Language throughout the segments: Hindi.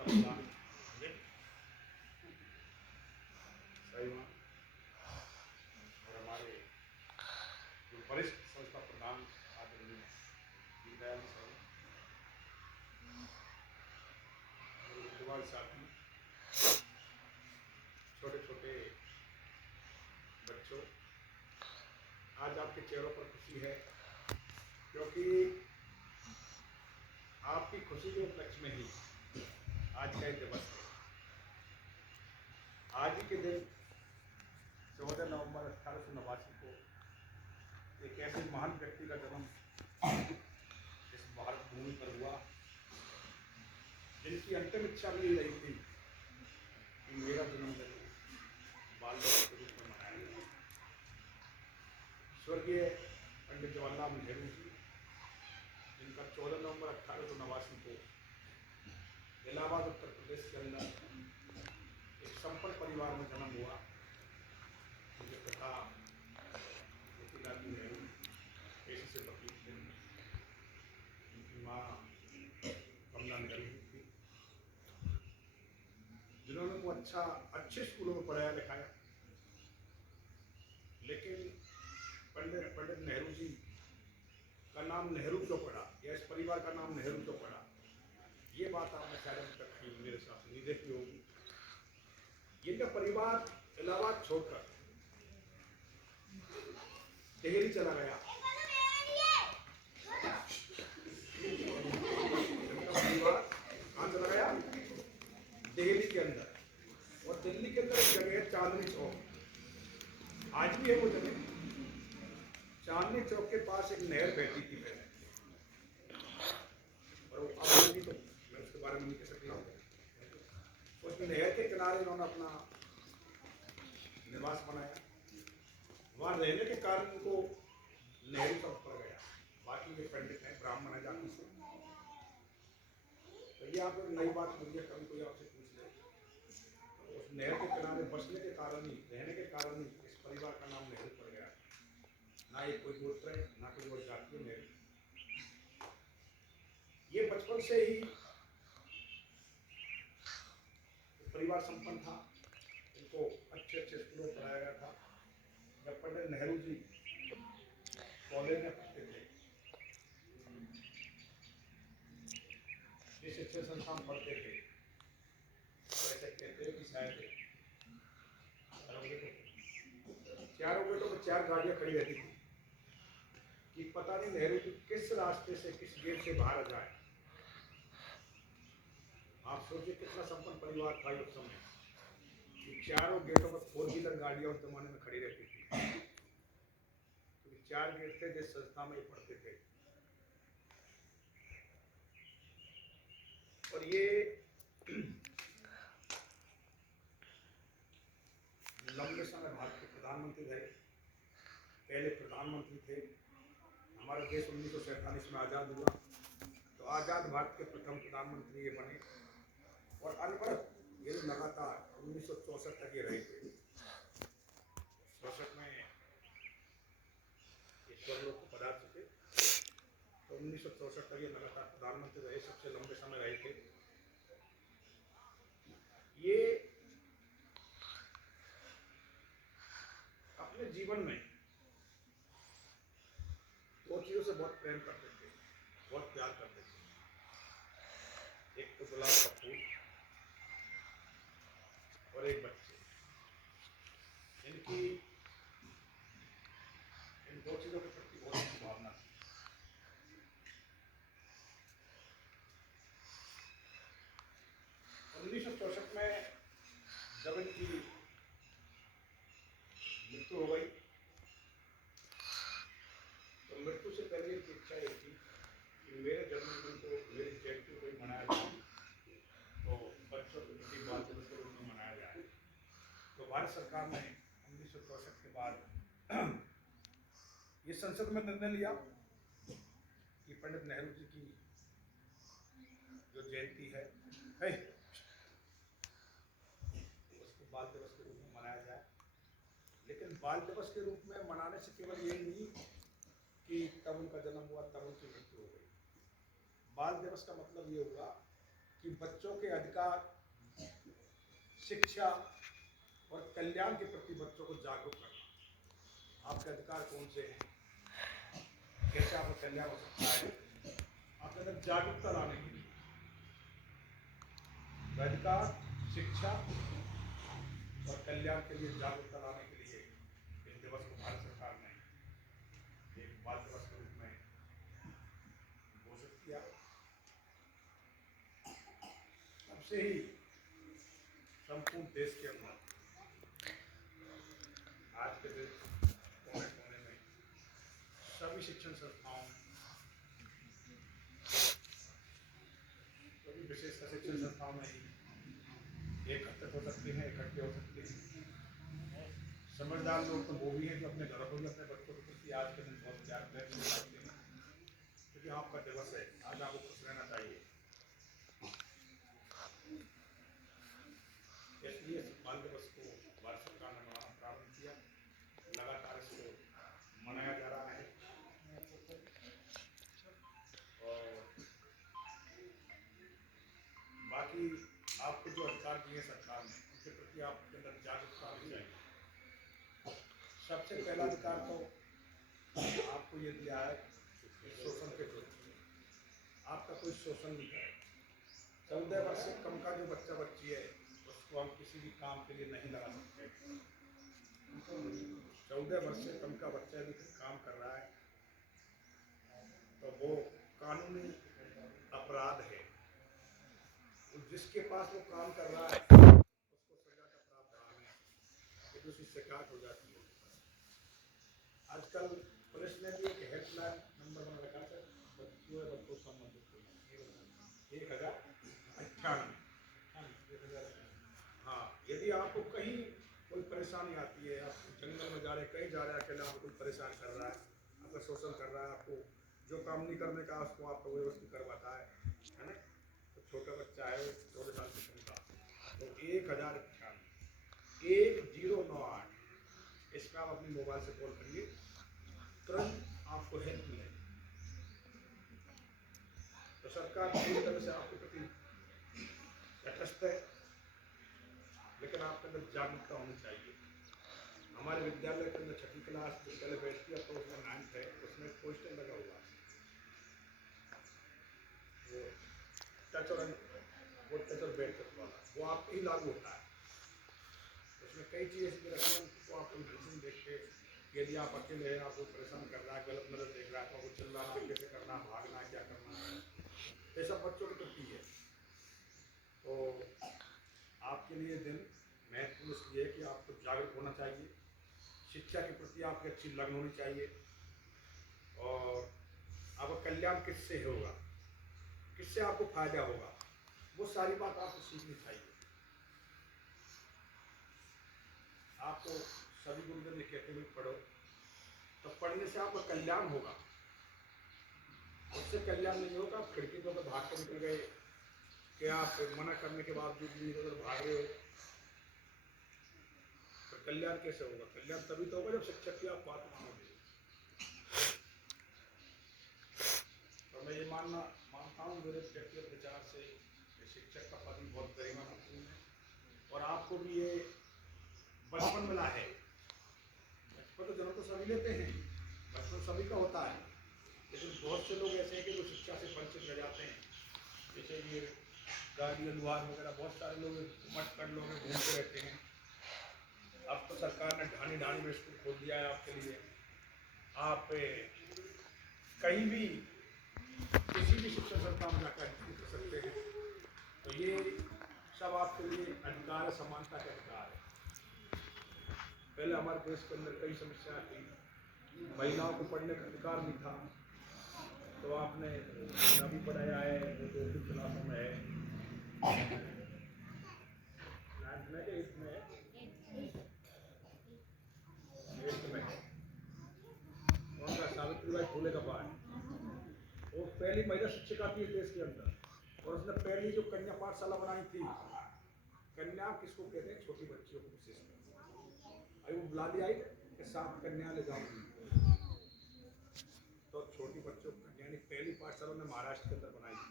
संस्था प्रधान साहिवान और हमारे जो वरिष्ठ संस्था प्रधान आदरणीय दीनदयाल साहब, मेरे विद्वान साथी, छोटे छोटे बच्चों, आज आपके चेहरों पर खुशी है क्योंकि आपकी खुशी के उपलक्ष्य में ही आज का दिवस है। आज ही के दिन 14 नवंबर 1889 को एक ऐसे महान व्यक्ति का जन्म इस भारत भूमि पर हुआ जिनकी अंतिम इच्छा भी रही थी कि मेरा जन्मदिन बाल दिवस के रूप में मनाया जाए। स्वर्गीय पंडित जवाहरलाल नेहरू जी, जिनका 14 नवंबर 1889 को इलाहाबाद उत्तर प्रदेश के अंदर एक संपन्न परिवार में जन्म हुआ। उनके पिता मोतीलाल नेहरू पेशे से वकील थे। उनकी माँ कमला नेहरू थी, जिन्होंने को अच्छे स्कूलों में पढ़ाया लिखाया। लेकिन पंडित नेहरू जी का नाम नेहरू क्यों पड़ा या इस परिवार का नाम नेहरू क्यों पड़ा, ये बात आपने शायद अभी तक मेरे साथ नहीं देखी होगी। इनका परिवार इलाहाबाद छोड़कर दिल्ली चला गया। इनका परिवार कहाँ चला गया? दिल्ली के अंदर। और दिल्ली के अंदर एक जगह है चांदनी चौक, आज भी है वो जगह। चांदनी चौक के पास एक नहर बहती थी पहले, और अब होगी तो मैं उसके बारे में नहीं कह सकता हूँ। उस नहर के किनारे इन्होंने अपना निवास बनाया। वहाँ रहने के कारण उनको नेहरू शब्द पड़ गया। बाकी ये पंडित हैं, ब्राह्मण है जाति से। तो ये आप एक नई बात मुझे कभी कोई आपसे पूछ ले, तो उस नहर के किनारे बसने के कारण ही, रहने के कारण ही इस परिवार का नाम नेहरू पड़ गया। ना ये कोई गोत्र है, ना कोई और जाति है, नेहरू। ये बचपन से ही परिवार संपन्न था। इनको अच्छे अच्छे स्कूलों में पढ़ाया गया था। जब पंडित नेहरू जी कॉलेज में पढ़ते थे, जिस शिक्षण संस्थान में पढ़ते थे, वैसे कहते हैं कि शायद चारों बेटों में 4 गाड़ियाँ खड़ी रहती थी कि पता नहीं नेहरू जी किस रास्ते से, किस गेट से बाहर आ जाए। आप सोचिए कितना संपन्न परिवार था उस समय कि चारों गेटों में 4 व्हीलर गाड़ियाँ उस जमाने में खड़ी रहती थी, क्योंकि 4 गेट थे जिस संस्था में ये पढ़ते थे। और ये लंबे समय भारत के प्रधानमंत्री रहे, पहले प्रधानमंत्री थे। हमारा देश 1947 में आज़ाद हुआ, तो आज़ाद भारत के प्रथम प्रधानमंत्री ये बने। और अनवरत ये लगातार 1964 तक ये रहे थे। 64 में ईश्वर लोग को पधार चुके, तो 1964 तक ये लगातार प्रधानमंत्री रहे, सबसे लंबे समय रहे थे। ये अपने जीवन में 2 चीज़ों से बहुत प्रेम करते थे, बहुत प्यार करते थे। एक तो गुलाब का फूल और एक बच्चे। इनकी इन 2 चीज़ों के प्रति बहुत अच्छी भावना थी। और 1964 में जब इनकी मृत्यु हो गई, तो मृत्यु से पहले इनकी इच्छा ये थी कि मेरे जन्मदिन को, मेरी जयंती को मनाया जाए, तो बच्चों के प्रति बाल दिवस के रूप में मनाया जाए। तो भारत सरकार ने 1964 के बाद ये संसद में निर्णय लिया कि पंडित नेहरू जी की जो जयंती है उसको बाल दिवस के रूप में मनाया जाए। लेकिन बाल दिवस के रूप में मनाने से केवल ये नहीं कि तब उनका जन्म हुआ, तब उनकी मृत्यु हो गई। बाल दिवस का मतलब ये हुआ कि बच्चों के अधिकार, शिक्षा और कल्याण के प्रति बच्चों को जागरूक करना। आपके अधिकार कौन से हैं, कैसे आपका कल्याण हो सकता है, आपके अंदर जागरूकता लाने के लिए अधिकार, शिक्षा और कल्याण के लिए जागरूकता लाने के लिए इस दिवस को भारत सरकार ने एक बाल दिवस के रूप में घोषित किया। तब से ही संपूर्ण देश के अंदर आज के दिन कोने कोने में सभी शिक्षण संस्थाओं, सभी विशेष शिक्षण संस्थाओं में ही एकत्रित हो सकते हैं, इकट्ठे हो सकते हैं। समझदार लोग तो वो भी हैं जो अपने घरों पर भी अपने बच्चों के प्रति आज के दिन बहुत प्यार व्यक्त करते हैं, क्योंकि आपका दिवस है, आज आपको खुश रहना चाहिए। इसलिए बाल दिवस को भारत सरकार ने मनाना प्रारंभ किया, लगातार इसको मनाया जा रहा है। और बाकी आपको जो अधिकार दिए सरकार ने, उनके प्रति आपके अंदर जागरूकता आनी चाहिए। सबसे पहला अधिकार तो आपको ये दिया है कि शोषण के प्रति आपका कोई शोषण नहीं करे। 14 वर्ष से कम का जो बच्चा बच्ची है उसको हम किसी भी काम के लिए नहीं लगा सकते। 14 वर्ष से कम का बच्चा यदि काम कर रहा है तो वो कानूनी अपराध है। जिसके पास वो काम कर रहा है उसको सजा का प्रावधान है, यदि उसकी शिकायत हो जाती है। आजकल पुलिस ने भी एक हेल्पलाइन नंबर बना रखा है बच्चों या बच्चों से संबंधित 1098। हाँ, यदि आपको कहीं कोई परेशानी आती है, आप जंगल में जा रहे हैं, कहीं जा रहे हैं अकेले, आपको कोई परेशान कर रहा है, आपका शोषण कर रहा है, आपको जो काम नहीं करने का उसको आपको व्यवस्थित करवाता है ना, तो छोटा बच्चा है 14 साल से कम का, तो 1098 इस पर आप अपनी मोबाइल से कॉल करिए, तुरंत आपको हेल्प मिलेगी। तो सरकार पूरी तरह से आपके प्रति तटस्थ है, लेकिन आपके अंदर जागरूकता होनी चाहिए। हमारे विद्यालय के अंदर 6ठी क्लास विद्यालय बैठती है, तो उसमें 9th है, उसमें एक पोस्टर लगा हुआ है, वो टच और बेड तक वाला, वो आपको ही लागू होता है। उसमें कई चीज़ें ऐसी रखी हैं तो आपको मेडिसिन देख के, यदि आप अकेले हैं, आपको परेशान कर रहा है, गलत नजर देख रहा है, तो आपको चिल्लाना कैसे करना, भागना क्या करना है, ये सब बच्चों की प्रति है। तो आपके लिए दिन महत्वपूर्ण इसलिए है कि आपको जागरूक होना चाहिए, शिक्षा के प्रति आपकी अच्छी लगन होनी चाहिए, और आपका कल्याण किससे होगा, किससे आपको फायदा होगा, वो सारी बात आपको सीखनी चाहिए। आपको सभी गुरुजन ये कहते हुए पढ़ो, तो पढ़ने से आपका कल्याण होगा, उससे कल्याण नहीं होगा आप खिड़की पर भाग कर निकल गए कि आप मना करने के बावजूद भी इधर भाग रहे हो, तो कल्याण कैसे होगा? कल्याण तभी तो होगा जब शिक्षक की आप बात मानोगे। तो मैं ये मानता हूँ मेरे व्यक्तिगत विचार से कि शिक्षक का पद भी बहुत गरिमापूर्ण है, और आपको भी ये बचपन मिला है। बचपन तो जन्म तो सभी लेते हैं, बचपन सभी का होता है, लेकिन बहुत से लोग ऐसे हैं कि जो शिक्षा से वंचित रह जाते हैं। जैसे ये गाड़ी अनुवाद वगैरह, बहुत सारे लोग मटकर लोग घूमते रहते हैं। अब तो सरकार ने ढाणी ढाणी में स्कूल खोल दिया है आपके लिए, आप कहीं भी किसी भी शिक्षण संस्थान में जाकर कर सकते हैं। तो ये सब आपके लिए अधिकार है, समानता का अधिकार है। पहले हमारे देश के अंदर कई समस्याएं थी, महिलाओं को पढ़ने का अधिकार नहीं था, तो आपने अभी पढ़ाया है, वो 2 क्लासों में है, 9th में कि 8th में है, 8th में है, कौन सा सावित्रीबाई फुले का पाठ, वो पहली महिला शिक्षिका थी देश के अंदर, और उसने पहली जो कन्या पाठशाला बनाई थी, कन्या किसको कहते हैं? छोटी बच्चियों को विशेष कर, अभी वो बुला लिया कि 7 कन्या ले जाऊंगी, तो छोटी बच्चों को कन्या पहली पाठशाला ने महाराष्ट्र के अंदर बनाई थी।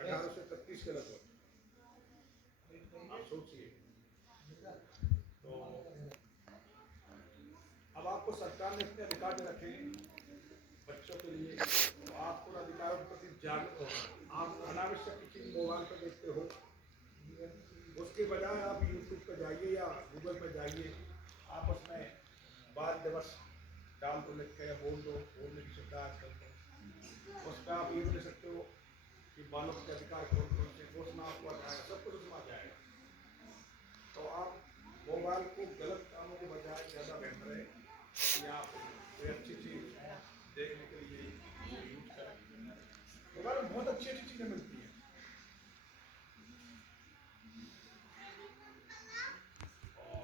18 से 33 के लगभग। आप सोचिए, तो अब आपको सरकार ने इतने अधिकार दे रखे हैं बच्चों के लिए, तो आपको उन अधिकारों के प्रति जागरूक होना। आप अनावश्यक चीज मोबाइल पर देखते हो, उसके बजाय आप यूट्यूब पर जाइए या गूगल पर जाइए, आप उसमें बाल दिवस डाल दो, लिख के या बोल दो, बोलने की सुविधा आजकल तो उस पर आप ये भी लिख सकते हो कि बालों के अधिकार कौन कौन से, घोषणा आपको आ जाएगा, सब कुछ उसमें आ जाएगा। तो आप मोबाइल को गलत कामों के बजाय ज़्यादा बेहतर है कि आप